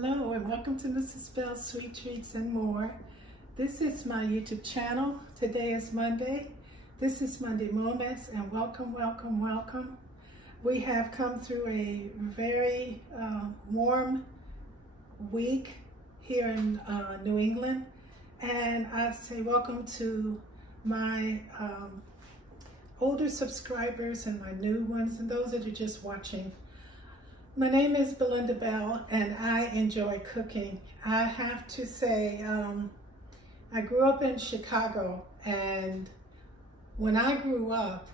Hello and welcome to Mrs. Bell's Sweet Treats and More. This is my YouTube channel. Today is Monday. This is Monday Moments and welcome, welcome, welcome. We have come through a very warm week here in New England, and I say welcome to my older subscribers and my new ones and those that are just watching. My name is Belinda Bell and I enjoy cooking. I have to say, I grew up in Chicago, and when I grew up,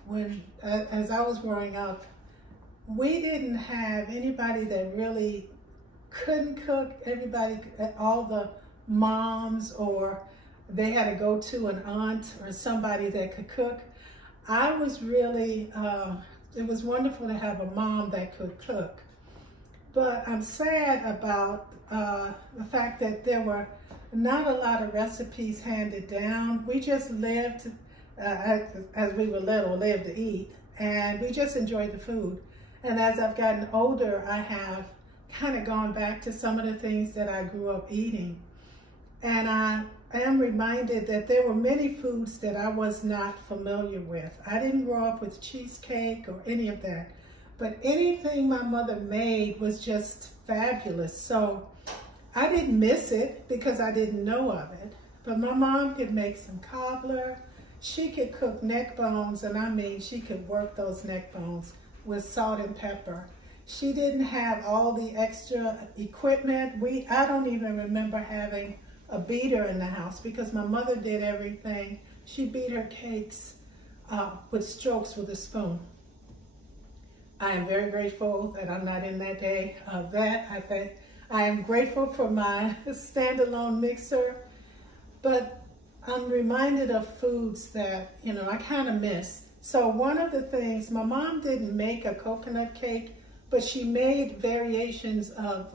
as I was growing up, we didn't have anybody that really couldn't cook. Everybody, all the moms, or they had to go to an aunt or somebody that could cook. I was really, it was wonderful to have a mom that could cook. But I'm sad about the fact that there were not a lot of recipes handed down. We just lived, as we were little, lived to eat, and we just enjoyed the food. And as I've gotten older, I have kind of gone back to some of the things that I grew up eating. And I am reminded that there were many foods that I was not familiar with. I didn't grow up with cheesecake or any of that. But anything my mother made was just fabulous. So I didn't miss it because I didn't know of it. But my mom could make some cobbler. She could cook neck bones, and I mean, she could work those neck bones with salt and pepper. She didn't have all the extra equipment. I don't even remember having a beater in the house because my mother did everything. She beat her cakes with strokes with a spoon. I am very grateful that I'm not in that day of that. I am grateful for my Standalone mixer, but I'm reminded of foods that, you know, I kind of miss. So one of the things, my mom didn't make a coconut cake, but she made variations of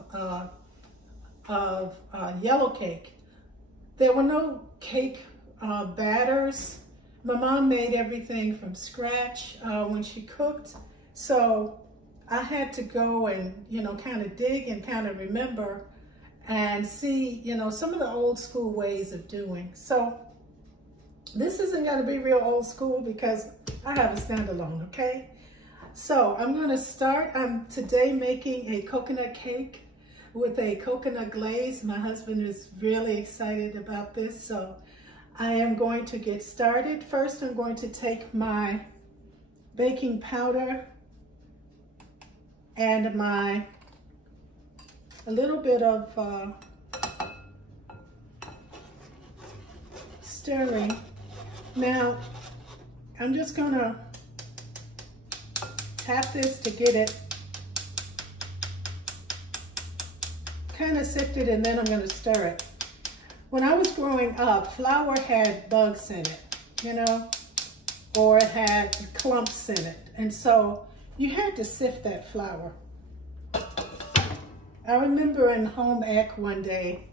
yellow cake. There were no cake batters. My mom made everything from scratch when she cooked. So I had to go and, you know, kind of dig and kind of remember and see, you know, some of the old school ways of doing. So this isn't going to be real old school because I have a Standalone, okay? So I'm going to start. I'm today making a coconut cake with a coconut glaze. My husband is really excited about this, so I am going to get started. First, I'm going to take my baking powder and a little bit of stirring. Now, I'm just gonna tap this to get it kind of sifted, and then I'm gonna stir it. When I was growing up, flour had bugs in it, you know, or it had clumps in it. And so you had to sift that flour. I remember in home ec one day,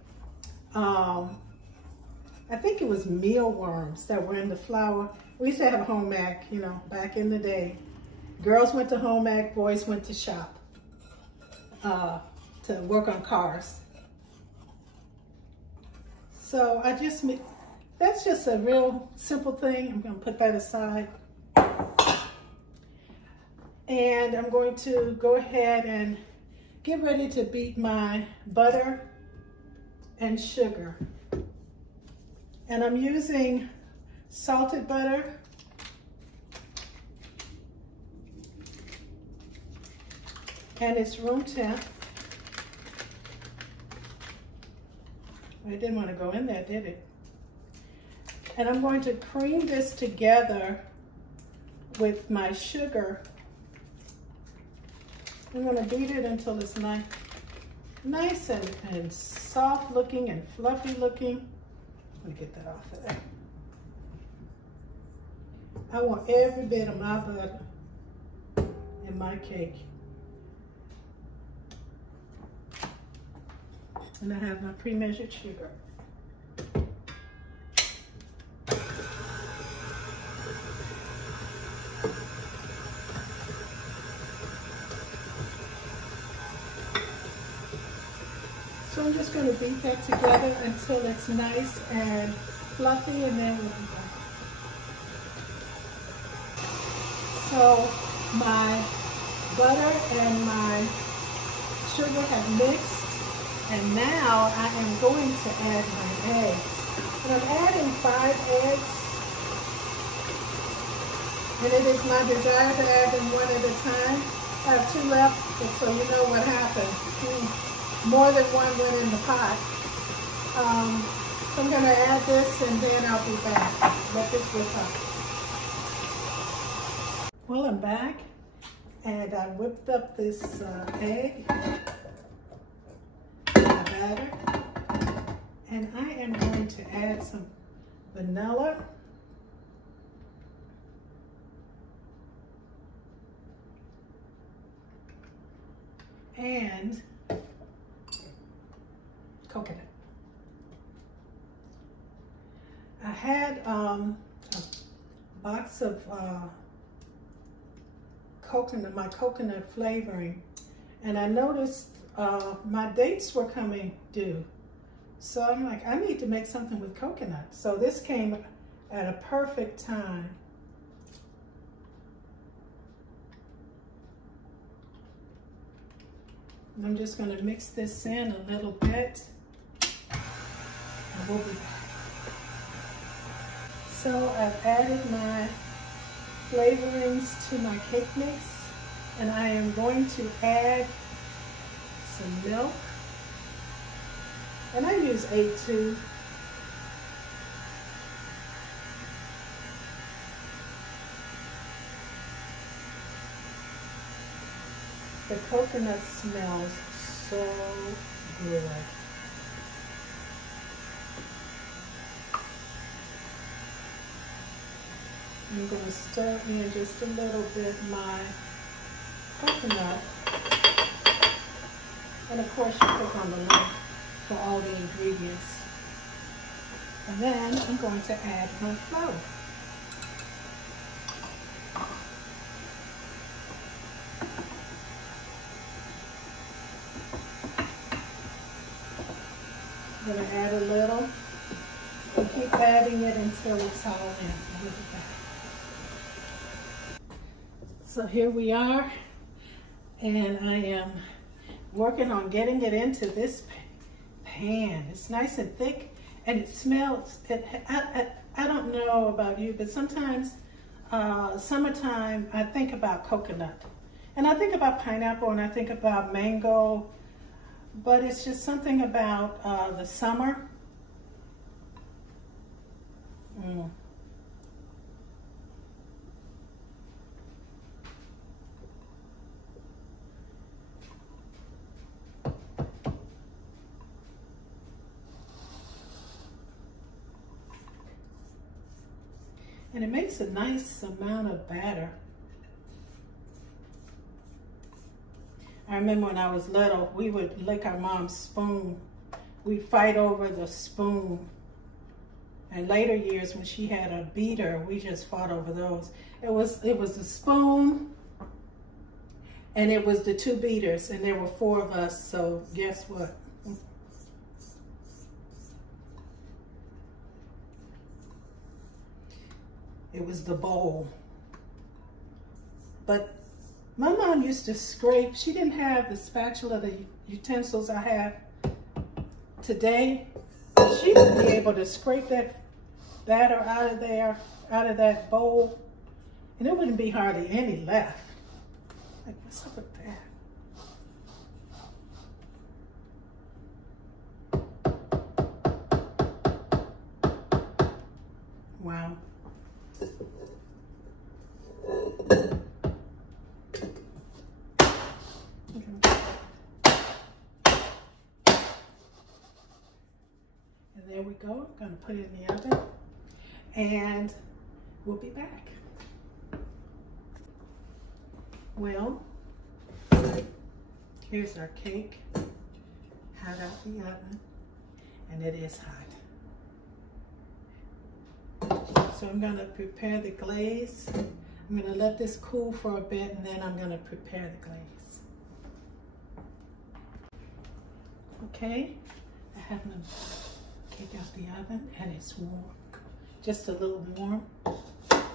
I think it was mealworms that were in the flour. We used to have home ec, you know, back in the day. Girls went to home ec, boys went to shop to work on cars. So that's just a real simple thing. I'm gonna put that aside. And I'm going to go ahead and get ready to beat my butter and sugar. And I'm using salted butter. And it's room temp. It didn't want to go in there, did it? And I'm going to cream this together with my sugar. I'm going to beat it until it's nice and soft looking and fluffy looking. Let me get that off of there. I want every bit of my butter in my cake. And I have my pre-measured sugar. So I'm just going to beat that together until it's nice and fluffy, and then we'll be done. So my butter and my sugar have mixed, and now I am going to add my eggs. And I'm adding 5 eggs, and it is my desire to add them one at a time. I have 2 left, so you know what happened. More than one went in the pot. So I'm going to add this, and then I'll be back. Let this whip up. Well, I'm back, and I whipped up this egg, my batter, and I am going to add some vanilla, and coconut. I had a box of my coconut flavoring, and I noticed my dates were coming due. So I'm like, I need to make something with coconut. So this came at a perfect time. And I'm just going to mix this in a little bit, and we'll be back. So I've added my flavorings to my cake mix, and I am going to add some milk, and I use A2. The coconut smells so good. I'm going to stir in just a little bit my coconut. And of course you click on the link for all the ingredients. And then I'm going to add my flour. I'm going to add a little and keep adding it until it's all in. So here we are, and I am working on getting it into this pan. It's nice and thick, and it smells, I don't know about you, but sometimes summertime I think about coconut, and I think about pineapple, and I think about mango, but it's just something about the summer. And it makes a nice amount of batter. I remember when I was little, we would lick our mom's spoon. We'd fight over the spoon. And later years, when she had a beater, we just fought over those. It was the spoon, and it was the 2 beaters, and there were 4 of us, so guess what? It was the bowl. But my mom used to scrape. She didn't have the spatula, the utensils I have today. She would be able to scrape that batter out of there, out of that bowl, and there wouldn't be hardly any left. Like, what's up with that? Wow. And there we go. I'm going to put it in the oven, and we'll be back. Well, here's our cake, hot out the oven, and it is hot. So I'm going to prepare the glaze. I'm going to let this cool for a bit, and then I'm going to prepare the glaze. Okay, I have my cake out the oven and it's warm, just a little warm.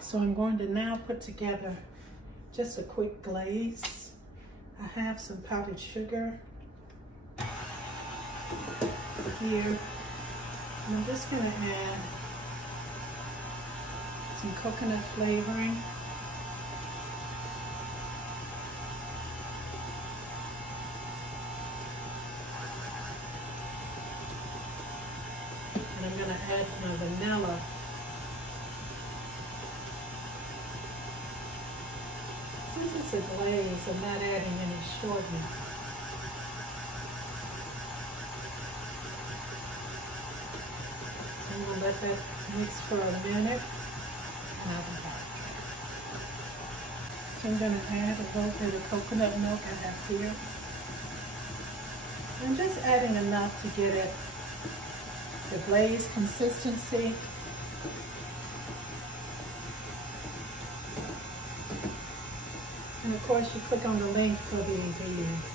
So I'm going to now put together just a quick glaze. I have some powdered sugar here. And I'm just going to add some coconut flavoring. And I'm going to add my vanilla. Since it's a glaze, I'm not adding any shortening. I'm going to let that mix for a minute, and I'll be back. So I'm going to add a little bit of coconut milk I have here. I'm just adding enough to get it the glaze consistency. And of course, you click on the link for the ingredients.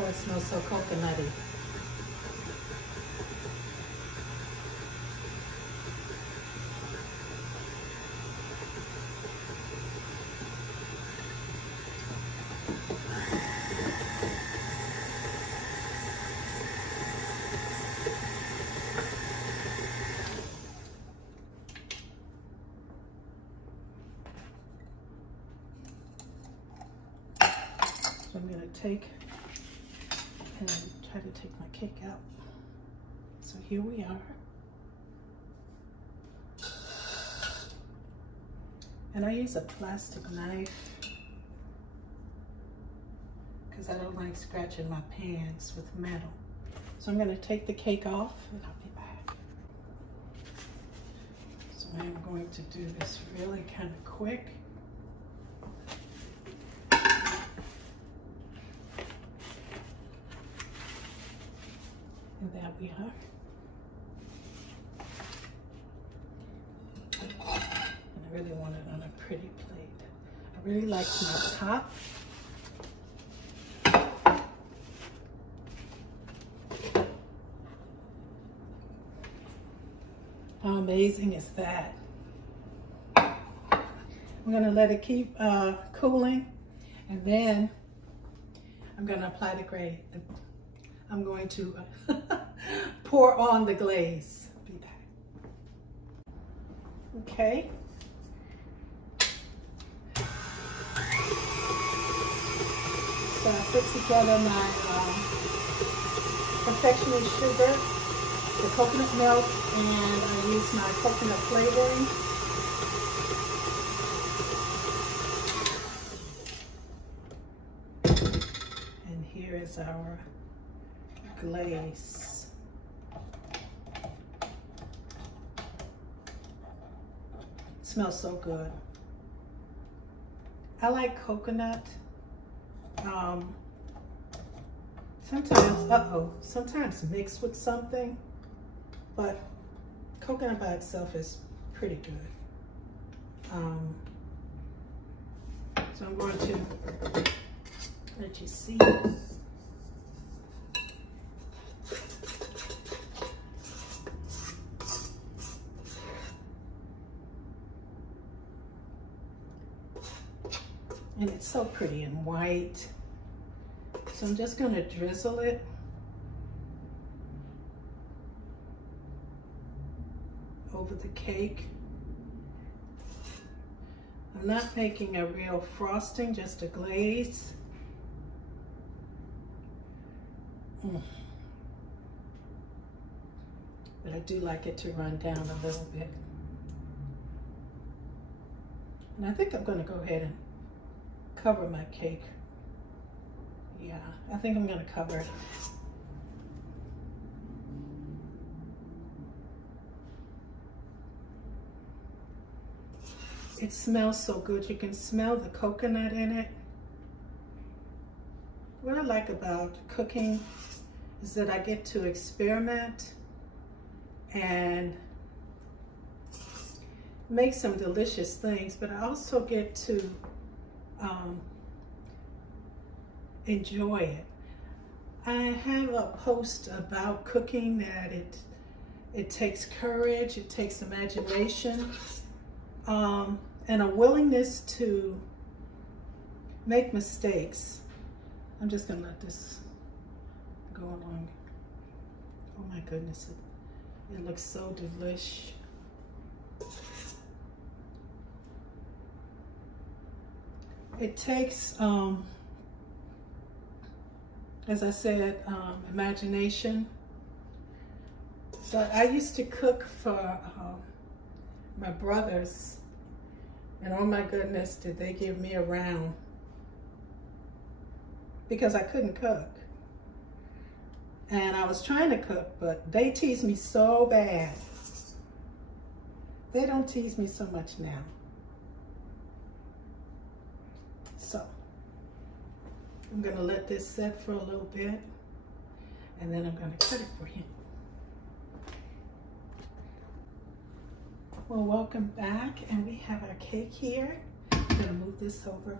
Oh, it smells so coconutty. So I'm going to take and try to take my cake out. So here we are. And I use a plastic knife because I don't like scratching my pans with metal. So I'm going to take the cake off and I'll be back. So I'm going to do this really kind of quick. And there we are. And I really want it on a pretty plate. I really like my top. How amazing is that? I'm gonna let it keep cooling, and then I'm gonna apply the glaze. I'm going to pour on the glaze. Be back. Okay. So I put together my confectioners sugar, the coconut milk, and I use my coconut flavoring. And here is our glaze. It smells so good. I like coconut. Sometimes mixed with something, but coconut by itself is pretty good. So I'm going to let you see. And it's so pretty and white. So I'm just going to drizzle it over the cake. I'm not making a real frosting, just a glaze. But I do like it to run down a little bit. And I think I'm going to go ahead and cover my cake. Yeah, I think I'm going to cover it. It smells so good. You can smell the coconut in it. What I like about cooking is that I get to experiment and make some delicious things, but I also get to enjoy it. I have a post about cooking that it takes courage, it takes imagination, and a willingness to make mistakes. I'm just gonna let this go along. Oh my goodness, it looks so delish. It takes, as I said, imagination. But I used to cook for my brothers, and oh my goodness, did they give me a round, because I couldn't cook. And I was trying to cook, but they teased me so bad. They don't tease me so much now. So I'm gonna let this set for a little bit, and then I'm gonna cut it for you. Well, welcome back, and we have our cake here. I'm gonna move this over.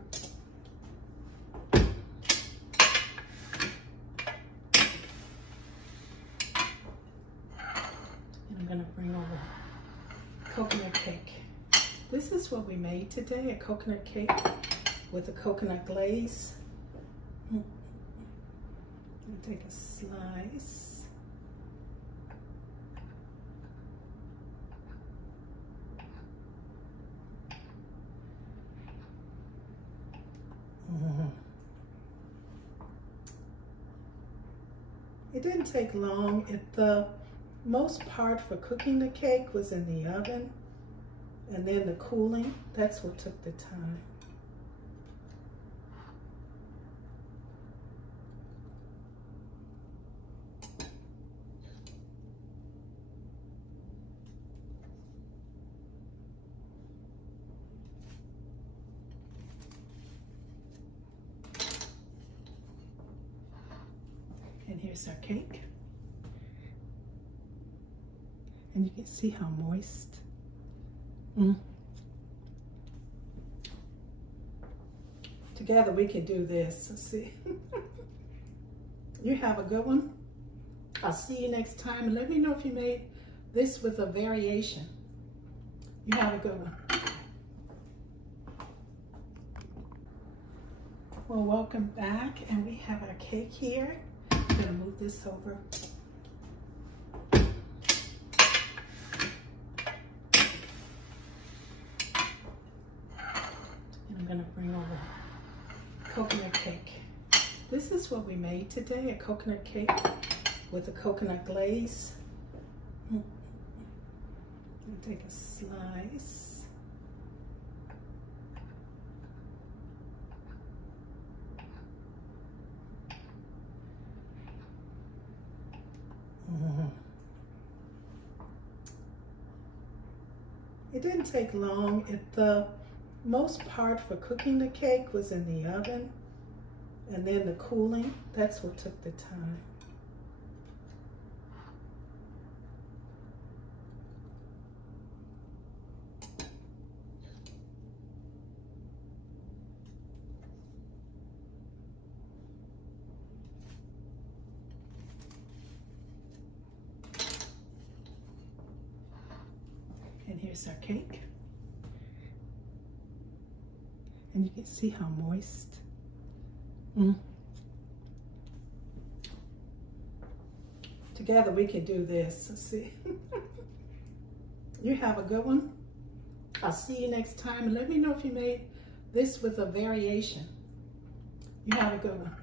And I'm gonna bring over coconut cake. This is what we made today, a coconut cake with a coconut glaze. I'm gonna take a slice. It didn't take long. The most part for cooking the cake was in the oven, and then the cooling, that's what took the time. And here's our cake. And you can see how moist. Together we can do this. Let's see. You have a good one. I'll see you next time. And let me know if you made this with a variation. You have a good one. Well, welcome back. And we have our cake here. I'm gonna move this over. And I'm gonna bring over coconut cake. This is what we made today, a coconut cake with a coconut glaze. I'm gonna take a slice. It didn't take long. The most part for cooking the cake was in the oven, and then the cooling, that's what took the time. And here's our cake. And you can see how moist. Together we can do this. Let's see. You have a good one. I'll see you next time. And let me know if you made this with a variation. You have a good one.